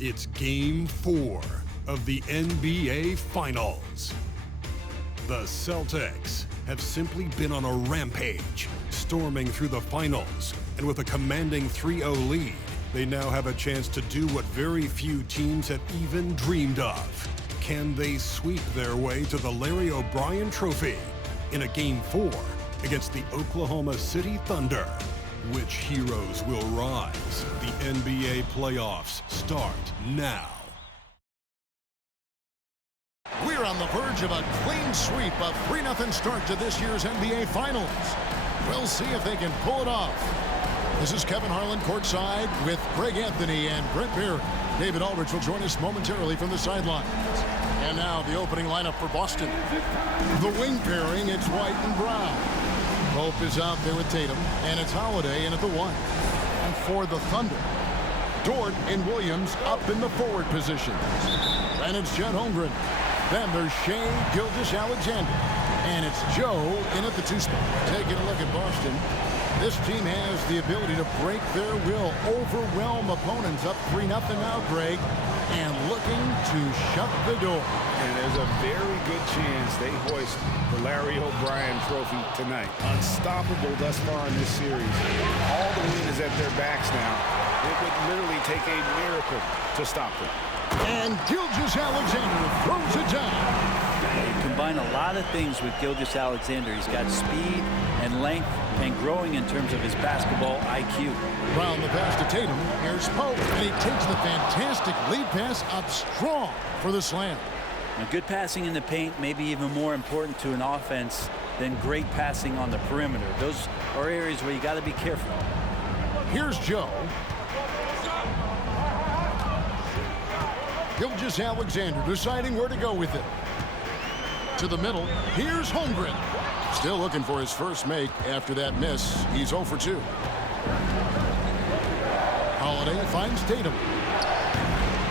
It's Game 4 of the NBA Finals. The Celtics have simply been on a rampage, storming through the finals, and with a commanding 3-0 lead, they now have a chance to do what very few teams have even dreamed of. Can they sweep their way to the Larry O'Brien Trophy in a Game 4 against the Oklahoma City Thunder? Which heroes will rise? The NBA playoffs start now. We're on the verge of a clean sweep, a 3-0 start to this year's NBA Finals. We'll see if they can pull it off. This is Kevin Harlan courtside with Greg Anthony and Brent Barry. David Aldridge will join us momentarily from the sidelines. And now the opening lineup for Boston. The wing pairing, it's White and Brown. Pope is out there with Tatum, and it's Holiday in at the 1. And for the Thunder, Dort and Williams up in the forward positions. And it's Chet Holmgren. Then there's Shai Gilgeous-Alexander. And it's Joe in at the 2 spot. Taking a look at Boston. This team has the ability to break their will, overwhelm opponents up 3-0 now, Greg, and looking to shut the door. And there's a very good chance they hoist the Larry O'Brien Trophy tonight. Unstoppable thus far in this series. All the wind is at their backs now. It would literally take a miracle to stop them. And Gilgeous-Alexander throws it down. You combine a lot of things with Gilgeous-Alexander. He's got speed and length and growing in terms of his basketball IQ. Brown the pass to Tatum. Here's Pope, and he takes the fantastic lead pass up strong for the slam. Now, good passing in the paint may be even more important to an offense than great passing on the perimeter. Those are areas where you got to be careful. Here's Joe. Gilgeous-Alexander deciding where to go with it. To the middle, here's Holmgren. Still looking for his first make after that miss. He's 0 for 2. Holiday finds Tatum.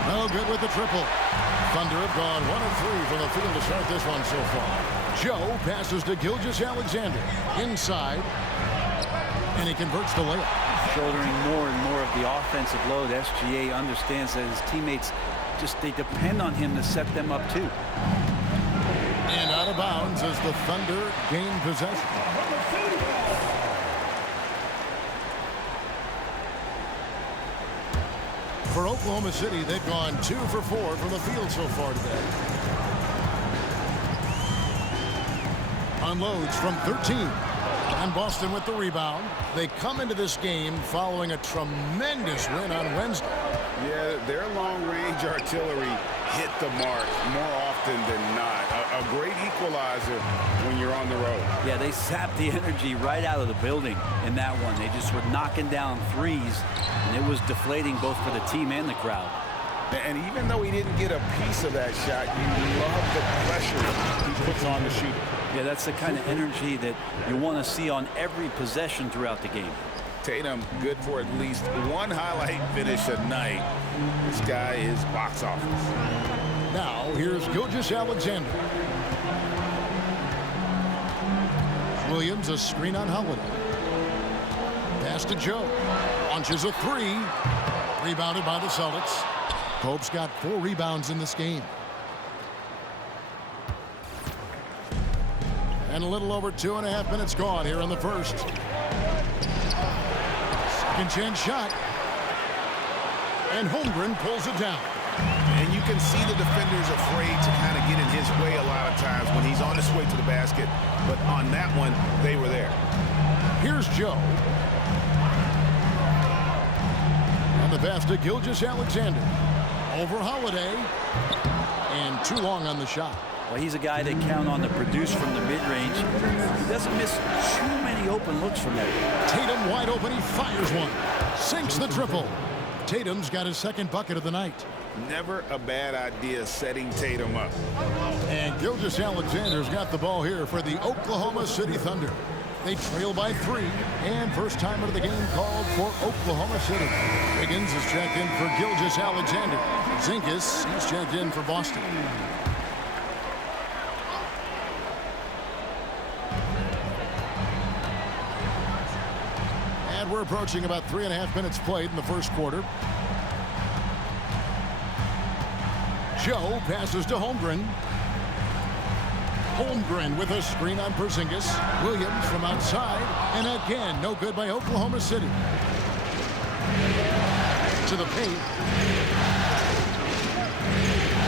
No good with the triple. Thunder have gone 1 of 3 from the field to start this one so far. Joe passes to Gilgeous-Alexander. Inside. And he converts the layup. Shouldering more and more of the offensive load. SGA understands that his teammates they depend on him to set them up too. And out of bounds as the Thunder gain possession. For Oklahoma City, they've gone 2 for 4 from the field so far today. Unloads from 13. And Boston with the rebound. They come into this game following a tremendous win on Wednesday. Yeah, their long-range artillery hit the mark more often than not. A great equalizer when you're on the road. Yeah, they sapped the energy right out of the building in that one. They just were knocking down threes, and it was deflating both for the team and the crowd. And even though he didn't get a piece of that shot, you love the pressure he puts on the shooter. Yeah, that's the kind of energy that you want to see on every possession throughout the game. Tatum good for at least one highlight finish a night. This guy is box office. Now here's Gilgeous-Alexander. Williams a screen on Holiday. Pass to Joe. Launches a 3. Rebounded by the Celtics. Pope's got 4 rebounds in this game. And a little over 2.5 minutes gone here in the first. Second chance shot. And Holmgren pulls it down. And you can see the defenders afraid to kind of get in his way a lot of times when he's on his way to the basket. But on that one, they were there. Here's Joe. And the pass to Gilgeous-Alexander. Over Holiday. And too long on the shot. Well, he's a guy they count on to produce from the mid-range. He doesn't miss too many open looks from there. Tatum wide open. He fires one. Sinks the triple. Tatum's got his second bucket of the night. Never a bad idea setting Tatum up. And Gilgeous-Alexander's got the ball here for the Oklahoma City Thunder. They trail by 3, and first time out of the game called for Oklahoma City. Wiggins is checked in for Gilgeous-Alexander. Zinkas, he's checked in for Boston. And we're approaching about 3.5 minutes played in the first quarter. Joe passes to Holmgren. Holmgren with a screen on Porzingis. Williams from outside. And again, no good by Oklahoma City. To the paint.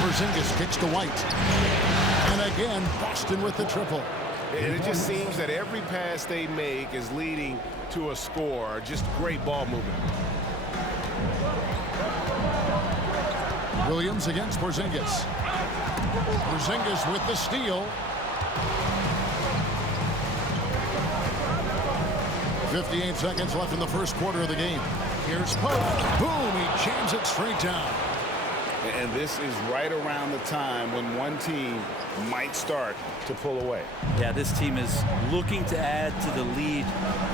Porzingis kicks to White. And again, Boston with the triple. And it just seems that every pass they make is leading to a score. Just great ball movement. Williams against Porzingis. Porzingis with the steal. 58 seconds left in the first quarter of the game. Here's Pope. Boom, he jams it straight down. And this is right around the time when one team might start to pull away. Yeah, this team is looking to add to the lead,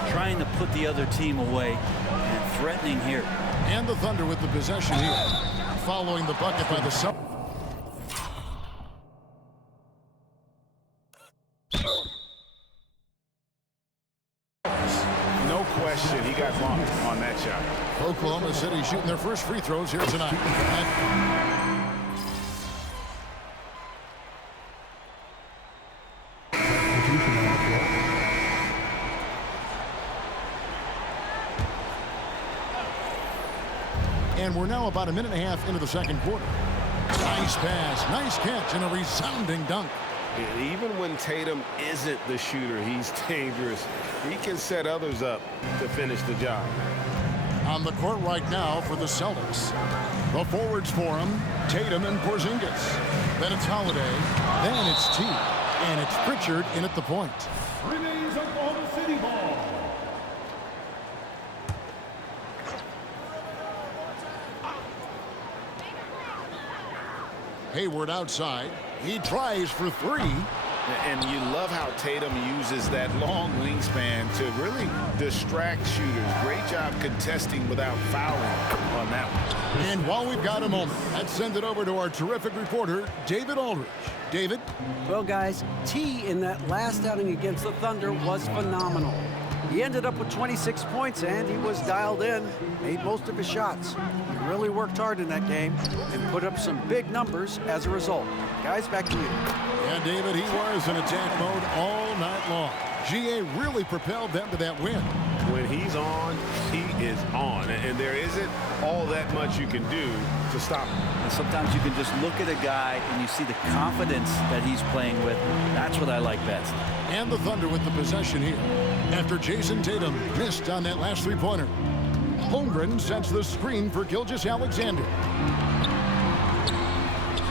trying to put the other team away, and threatening here. And the Thunder with the possession here. Following the bucket by the Celtics. No question, he got bumped on that shot. Oklahoma City shooting their first free throws here tonight. And we're now about a minute and a half into the second quarter. Nice pass, nice catch, and a resounding dunk. Even when Tatum isn't the shooter, he's dangerous. He can set others up to finish the job. On the court right now for the Celtics. The forwards for him, Tatum and Porzingis. Then it's Holiday. Then it's T. And it's Pritchard in at the point. Remains Oklahoma City ball. Hayward outside. He tries for three. And you love how Tatum uses that long wingspan to really distract shooters. Great job contesting without fouling on that one. And while we've got a moment, let's send it over to our terrific reporter, David Aldridge. David? Well, guys, T in that last outing against the Thunder was phenomenal. He ended up with 26 points, and he was dialed in, made most of his shots. He really worked hard in that game and put up some big numbers as a result. Guys, back to you. Yeah, David, he was in attack mode all night long. GA really propelled them to that win. When he's on, he is on. And there isn't all that much you can do to stop him. And sometimes you can just look at a guy and you see the confidence that he's playing with. That's what I like best. And the Thunder with the possession here. After Jason Tatum missed on that last three-pointer. Holmgren sets the screen for Gilgeous-Alexander.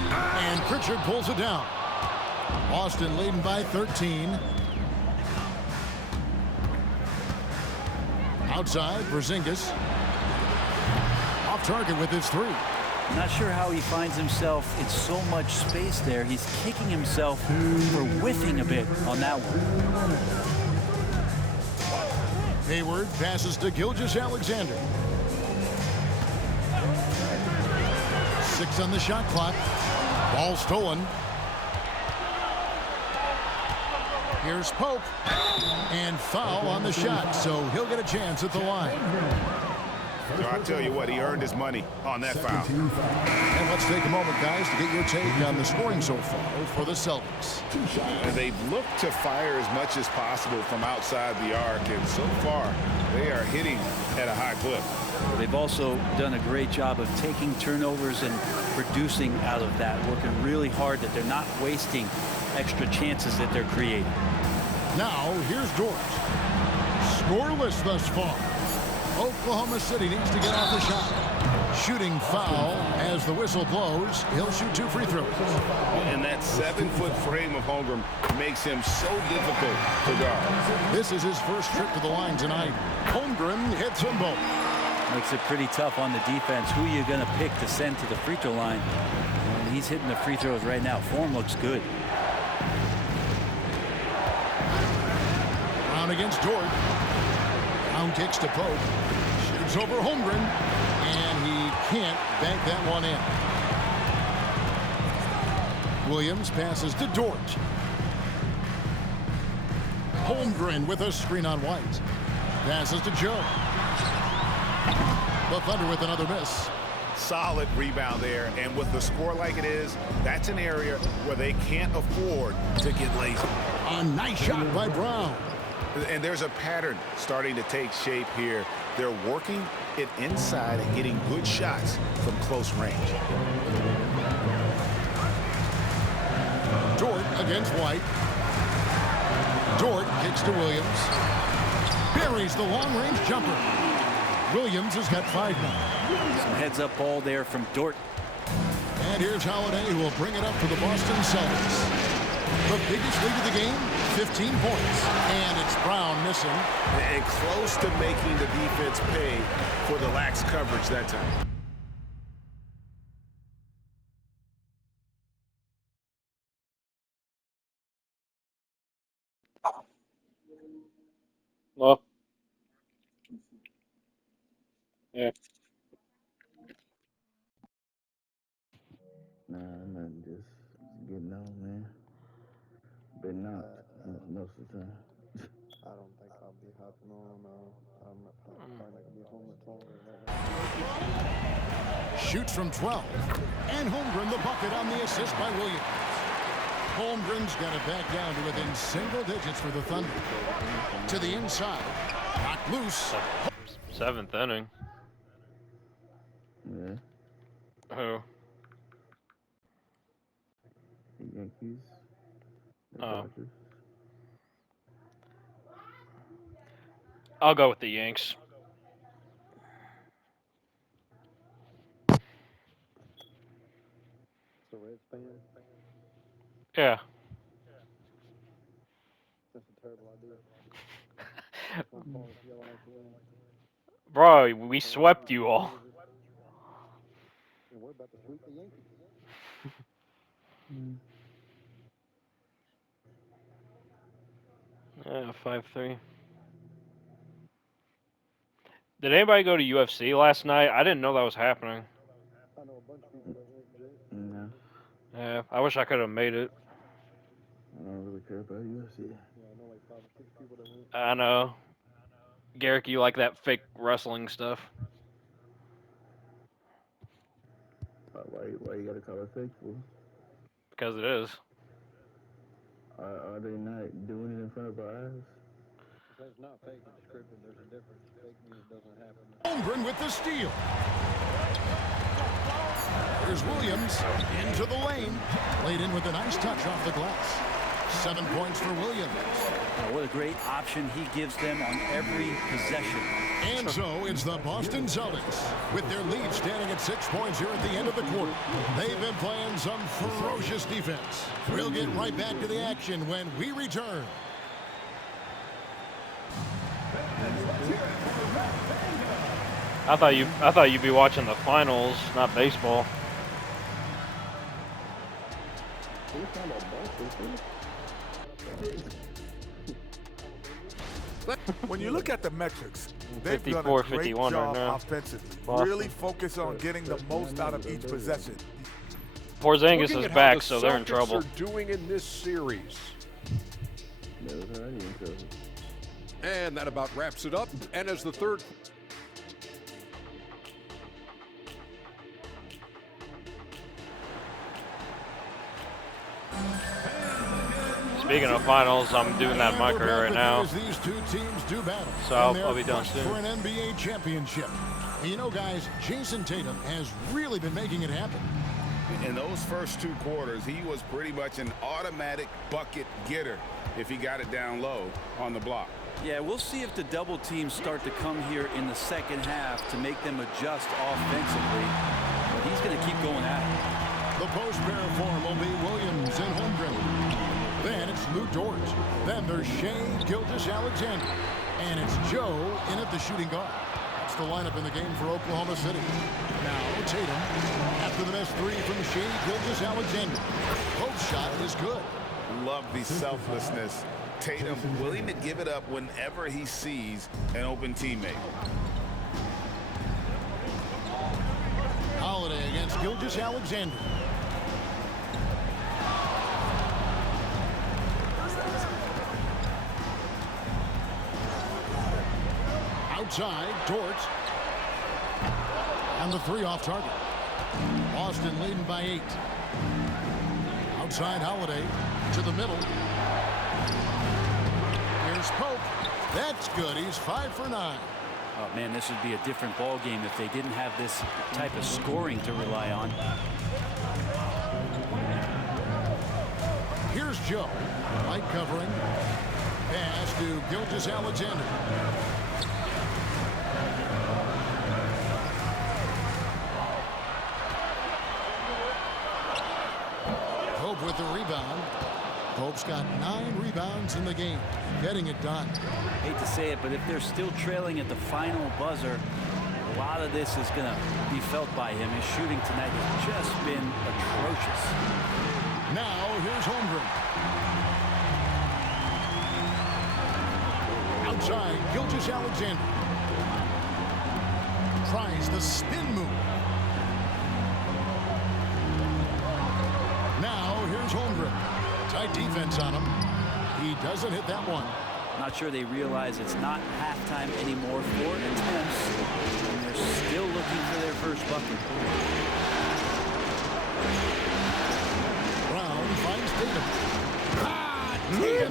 And Pritchard pulls it down. Boston leading by 13. Outside, Porzingis. Off target with his three. I'm not sure how he finds himself in so much space there. He's kicking himself for whiffing a bit on that one. Hayward passes to Gilgeous-Alexander. 6 on the shot clock. Ball stolen. Here's Pope. And foul on the shot, so he'll get a chance at the line. So I'll tell you what, he earned his money on that foul. And let's take a moment, guys, to get your take on the scoring so far for the Celtics. And they've looked to fire as much as possible from outside the arc, and so far they are hitting at a high clip. They've also done a great job of taking turnovers and producing out of that, working really hard that they're not wasting extra chances that they're creating. Now, here's Dort. Scoreless thus far. Oklahoma City needs to get off the shot. Shooting foul as the whistle blows. He'll shoot 2 free throws. And that 7-foot frame of Holmgren makes him so difficult to guard. This is his first trip to the line tonight. Holmgren hits them both. Makes it pretty tough on the defense. Who are you going to pick to send to the free throw line? And he's hitting the free throws right now. Form looks good. Brown against Dort. Brown kicks to Pope. Shoots over Holmgren. And he can't bank that one in. Williams passes to Dort. Holmgren with a screen on White. Passes to Joe. The Thunder with another miss. Solid rebound there, and with the score like it is, that's an area where they can't afford to get lazy. A nice shot by Brown. And there's a pattern starting to take shape here. They're working it inside and getting good shots from close range. Dort against White. Dort kicks to Williams. Buries the long-range jumper. Williams has got 5 now. Some heads-up ball there from Dort. And here's Holiday, who will bring it up for the Boston Celtics. The biggest lead of the game, 15 points. And it's Brown missing. And close to making the defense pay for the lax coverage that time. Well, yeah. Nah, I'm just getting on, man. Been out most of the time. I don't think I'll be hopping on. I'm probably not gonna be home at 12. Shoots from 12. And Holmgren the bucket on the assist by Williams. Holmgren's got it back down to within single digits for the Thunder. To the inside. Knocked loose. 7th inning. Yeah, Who? the Yankees. The Oh. Dodgers. I'll go with the Yanks. It's a Reds fan. Yeah. That's a terrible idea. Bro, we swept you all. And we're about to sweep the Yankees. Yeah, 5-3. Did anybody go to UFC last night? I didn't know that was happening. I know a bunch of people that went, Jay. No, Yeah, I wish I could have made it. I don't really care about UFC. Yeah, I know like 5 or 6 people that went. I know. Garrick, you like that fake wrestling stuff? Why you gotta call it fake for? Because it is. Are they not doing it in front of our eyes? That's not fake, it's scripted. There's a difference. Fake means it doesn't happen. Holmgren with the steal. Here's Williams into the lane. Laid in with a nice touch off the glass. 7 points for Williams. Oh, what a great option he gives them on every possession. And so it's the Boston Celtics with their lead standing at 6 points here at the end of the quarter. They've been playing some ferocious defense. We'll get right back to the action when we return. I thought you'd be watching the finals, not baseball. When you look at the metrics, they've done a 54, great 51 right job now. offensively. Boston. Really focus on getting the most out of each possession. Porzingis Looking is at how back, the so they're in Celtics trouble. are doing in this series. They was already in trouble. And that about wraps it up. And as the third Speaking of finals, I'm doing that in my career right now. These two teams do battle. So I'll be done soon. For an NBA championship. And you know, guys, Jason Tatum has really been making it happen. In those first 2 quarters, he was pretty much an automatic bucket getter if he got it down low on the block. Yeah, we'll see if the double teams start to come here in the second half to make them adjust offensively. But he's going to keep going at it. The post pair form will be Williams and Holmgren. Then it's Lou Dort. Then there's Shea Gilgeous-Alexander. And it's Joe in at the shooting guard. That's the lineup in the game for Oklahoma City. Now Tatum, after the missed 3 from Shea Gilgeous-Alexander. Post shot is good. Love the selflessness. Tatum willing to give it up whenever he sees an open teammate. Holiday against Gilgeous-Alexander. Outside, Dort. And the 3 off target. Boston leading by 8. Outside Holiday to the middle. Here's Pope. That's good. He's 5 for 9. Oh, man, this would be a different ball game if they didn't have this type of scoring to rely on. Here's Joe. Light covering. Pass to Gilgeous-Alexander. Pope with the rebound. Pope's got 9 rebounds in the game. Getting it done. Hate to say it, but if they're still trailing at the final buzzer, a lot of this is going to be felt by him. His shooting tonight has just been atrocious. Now here's Holmgren. Outside, Gilgeous-Alexander. Tries the spin move. Now here's Holmgren. Tight defense on him. He doesn't hit that one. Not sure they realize it's not halftime anymore. 4 attempts, and they're still looking for their first bucket. Brown finds Tatum.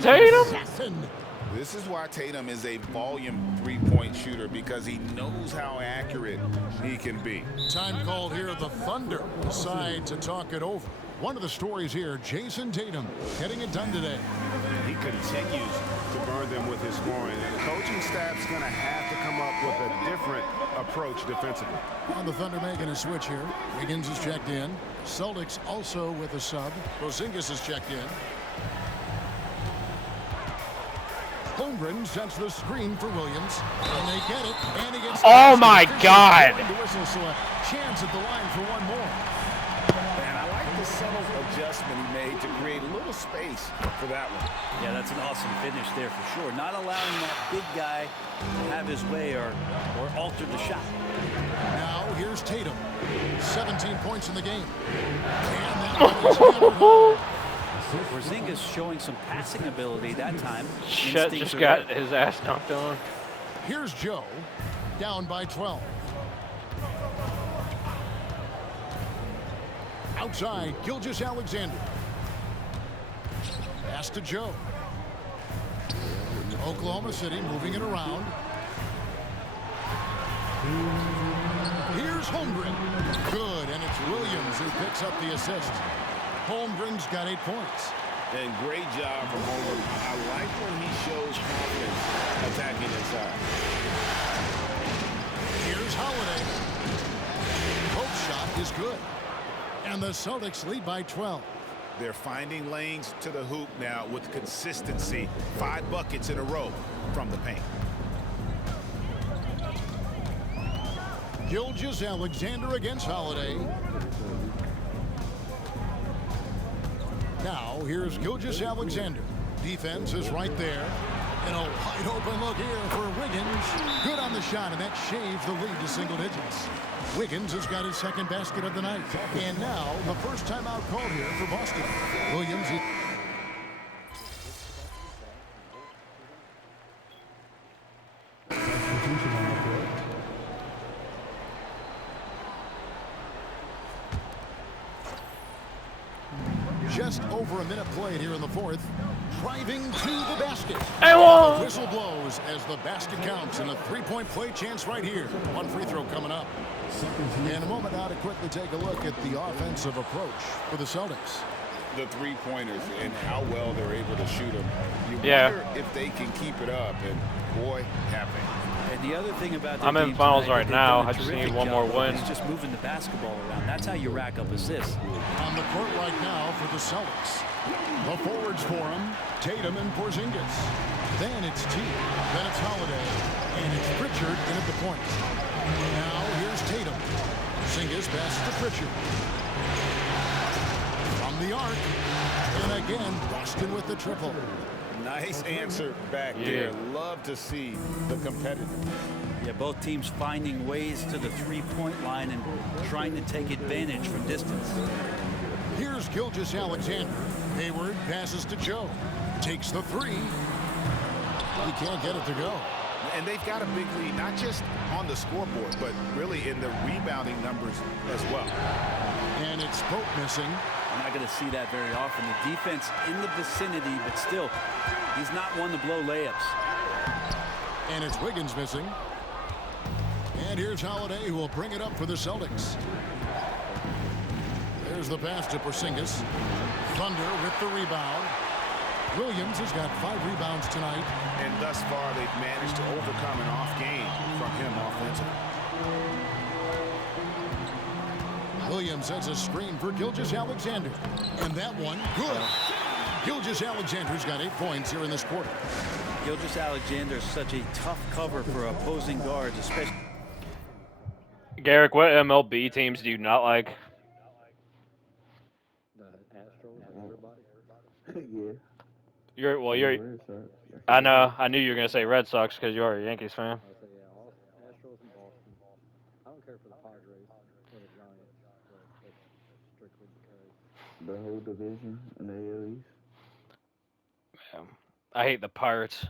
Tatum! This is why Tatum is a volume three-point shooter, because he knows how accurate he can be. Time called here. The Thunder decide to talk it over. One of the stories here, Jason Tatum getting it done today. He continues to burn them with his scoring, and the coaching staff's going to have to come up with a different approach defensively. On the Thunder making a switch here. Wiggins is checked in. Celtics also with a sub. Porzingis is checked in. Holmgren sets the screen for Williams, and they get it, and he gets. Oh my God! Whistle, so a chance at the line for one more. And I like the subtle adjustment he made to create a little space for that one. Yeah, that's an awesome finish there for sure. Not allowing that big guy to have his way or alter the shot. Now here's Tatum. 17 points in the game. And that one is hammered home. Porzingis showing some passing ability that time. Chet just got his ass knocked on. Here's Joe, down by 12. Outside, Gilgeous-Alexander. Pass to Joe. Oklahoma City moving it around. Here's Holmgren. Good, and it's Williams who picks up the assist. Holmgren's got 8 points. And great job from Holmgren. I like when he shows confidence attacking inside. Here's Holiday. Pope's shot is good. And the Celtics lead by 12. They're finding lanes to the hoop now with consistency. 5 buckets in a row from the paint. Gilgeous-Alexander against Holiday. Now, here's Gilgeous-Alexander. Defense is right there. And a wide open look here for Wiggins. Good on the shot, and that shaves the lead to single digits. Wiggins has got his second basket of the night. And now, the first timeout called here for Boston. Williams. Just over a minute played here in the fourth. Driving to the basket. The whistle blows as the basket counts, and a three-point play chance right here. One free throw coming up. In a moment now to quickly take a look at the offensive approach for the Celtics. The three-pointers and how well they're able to shoot them. You wonder if they can keep it up, and boy, have they. And the other thing about I'm in finals right now. I just need one more win. It's just moving the basketball around. That's how you rack up assists. On the court right now for the Celtics. The forwards for him, Tatum and Porzingis. Then it's T. Then it's Holiday. And it's Pritchard in at the point. Now here's Tatum. Porzingis passes to Pritchard. From the arc. And again, Boston with the triple. Nice answer back there. Love to see the competitive. Yeah, both teams finding ways to the three-point line and trying to take advantage from distance. Here's Gilgeous-Alexander. Hayward passes to Joe. Takes the three. He can't get it to go. And they've got a big lead, not just on the scoreboard, but really in the rebounding numbers as well. And it's Pope missing. You're not going to see that very often. The defense in the vicinity, but still, he's not one to blow layups. And it's Wiggins missing. And here's Holiday, who will bring it up for the Celtics. There's the pass to Porzingis. Thunder with the rebound. Williams has got 5 rebounds tonight. And thus far, they've managed to overcome an off game from him offensively. Williams has a screen for Gilgeous-Alexander. And that one, good. Gilgeous-Alexander's got 8 points here in this quarter. Gilgeous-Alexander is such a tough cover for opposing guards, especially. Garrick, what MLB teams do you not like? The Astros, everybody. Yeah. You're. I know. I knew you were gonna say Red Sox because you are a Yankees fan. I say, yeah, Astros and Boston. I don't care for the Padres or the Giants, but it's strictly because The whole division in the AL East. Yeah. I hate the Pirates.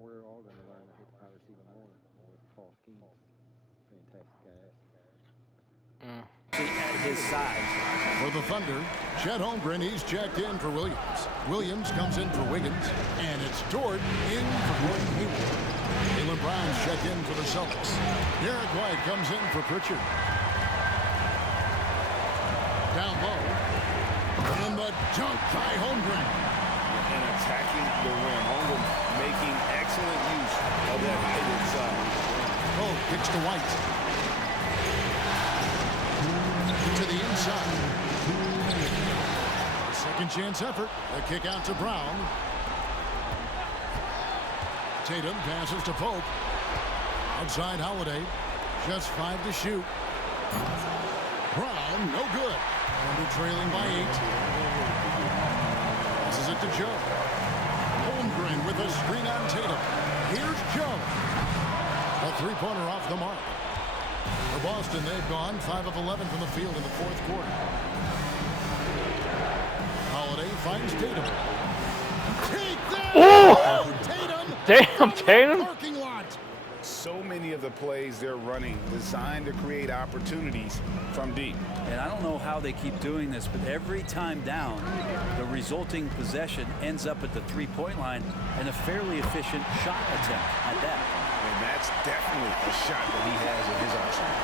we're all going to learn to hate the Pirates even more with Paul Skeens. Fantastic guy. At his side. For the Thunder, Chet Holmgren, he's checked in for Williams. Williams comes in for Wiggins, and it's Dort in for Gordon Hayward. Jaylen Brown's checked in for the Celtics. Derek White comes in for Pritchard. Down low. And the dunk by Holmgren. And attacking the rim. Holmgren making excellent use of that height inside. Oh, kicks to White. To the inside. Second chance effort. A kick out to Brown. Tatum passes to Pope. Outside Holiday. Just 5 to shoot. Brown, no good. Under trailing by 8. Passes it to Joe. Holmgren with a screen on Tatum. Here's Joe. A three-pointer off the mark. For Boston, they've gone 5 of 11 from the field in the fourth quarter. Holiday finds Tatum. Take that! Oh! Tatum! Damn, Tatum! Parking lot. So many of the plays they're running designed to create opportunities from deep. And I don't know how they keep doing this, but every time down, the resulting possession ends up at the three-point line and a fairly efficient shot attempt at that. And that's definitely a shot that he has in his arsenal.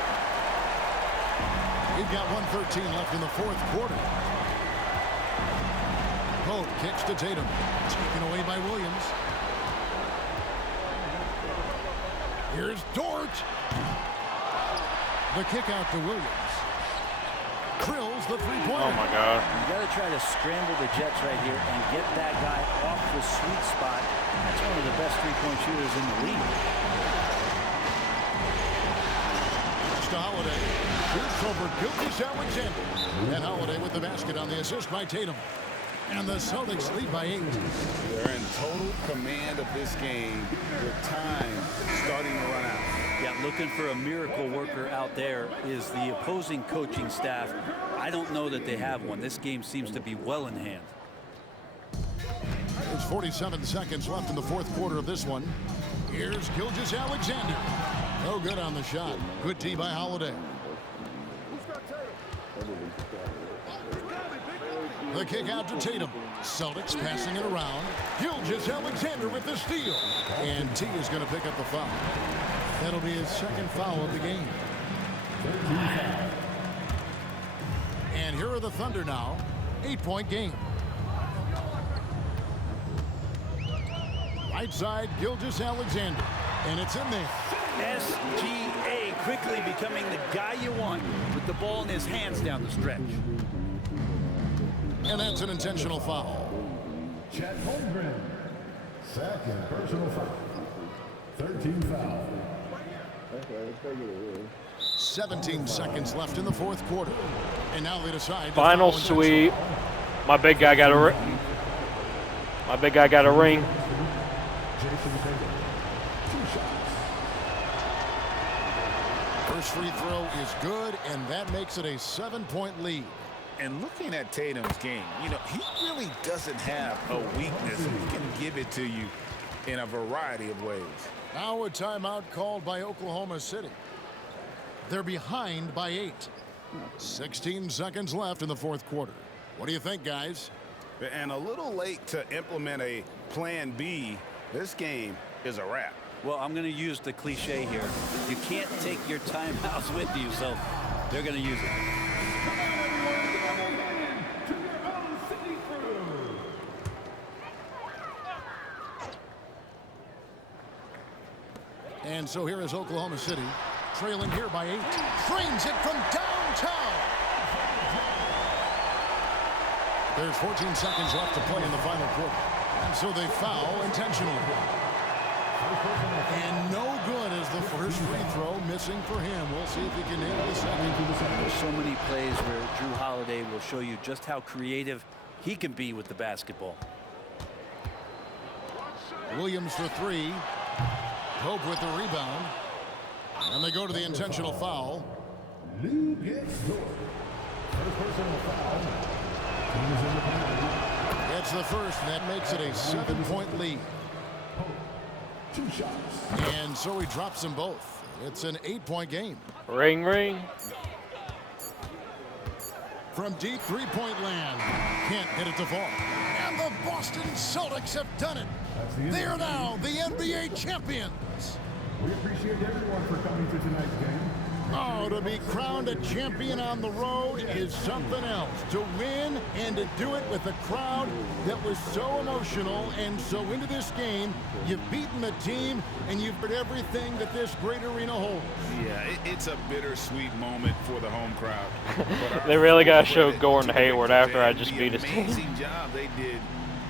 We've got 1:13 left in the fourth quarter. Pope kicks to Tatum. Taken away by Williams. Here's Dort. The kick out to Williams. Drills the three-pointer. Oh my God. You got to try to scramble the Jets right here and get that guy off the sweet spot. That's one of the best three-point shooters in the league. To Holiday. Shoots over Gilgeous-Alexander. And Holiday with the basket on the assist by Tatum. And the Celtics lead by 8. They're in total command of this game with time starting to run out. Yeah, looking for a miracle worker out there is the opposing coaching staff. I don't know that they have one. This game seems to be well in hand. There's 47 seconds left in the fourth quarter of this one. Here's Gilgeous-Alexander. No good on the shot. Good tee by Holiday. The kick out to Tatum. Celtics passing it around. Gilgeous-Alexander with the steal. And T is going to pick up the foul. That'll be his second foul of the game. And here are the Thunder now. 8-point game. Right side, Gilgeous-Alexander. And it's in there. SGA quickly becoming the guy you want with the ball in his hands down the stretch. And that's an intentional foul. Chet Holmgren, second personal foul. 13 foul. 17 seconds left in the fourth quarter. And now they decide. Final sweep. My big guy got a ring. My big guy got a ring. First free throw is good, and that makes it a 7-point lead. And looking at Tatum's game, you know, he really doesn't have a weakness. He can give it to you in a variety of ways. Now a timeout called by Oklahoma City. They're behind by 8. 16 seconds left in the fourth quarter. What do you think, guys? And a little late to implement a plan B. This game is a wrap. Well, I'm going to use the cliche here. You can't take your timeouts with you, so they're going to use it. And so here is Oklahoma City, trailing here by 8. Trains it from downtown. There's 14 seconds left to play in the final quarter. And so they foul intentionally. And no good as the first free throw missing for him. We'll see if he can hit the second. There's so many plays where Drew Holiday will show you just how creative he can be with the basketball. Williams for 3. Pope with the rebound. And they go to the intentional foul. Lou gets scored. First personal foul. Team is in the penalty. It's the first, and that makes it a 7-point lead. 2 shots. And so he drops them both. It's an 8-point game. Ring, ring. From deep three-point land. Can't get it to fall. And the Boston Celtics have done it. They are now the NBA champions. We appreciate everyone for coming to tonight's game. Oh, to be crowned a champion on the road is something else. To win and to do it with a crowd that was so emotional and so into this game, you've beaten the team and you've put everything that this great arena holds. Yeah, it's a bittersweet moment for the home crowd. They really got to show Gordon Hayward after I just beat his team. Amazing job they did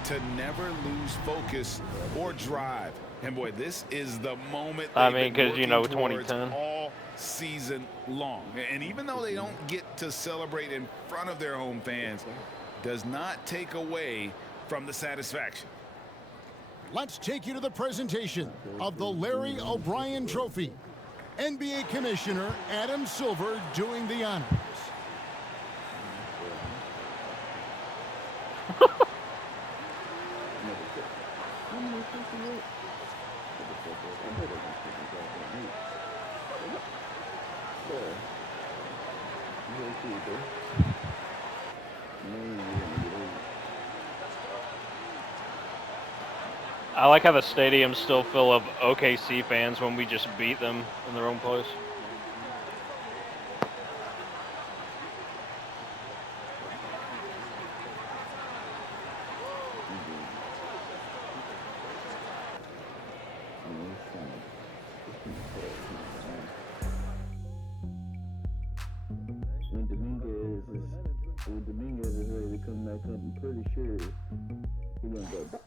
to never lose focus or drive. And boy, this is the moment. I mean, because, you know, 2010. All season long. And even though they don't get to celebrate in front of their home fans, does not take away from the satisfaction. Let's take you to the presentation of the Larry O'Brien Trophy. NBA Commissioner Adam Silver doing the honors. I like how the stadium's still full of OKC fans when we just beat them in their own place. When Dominguez is ready to come back up, I'm pretty sure he's gonna go bye.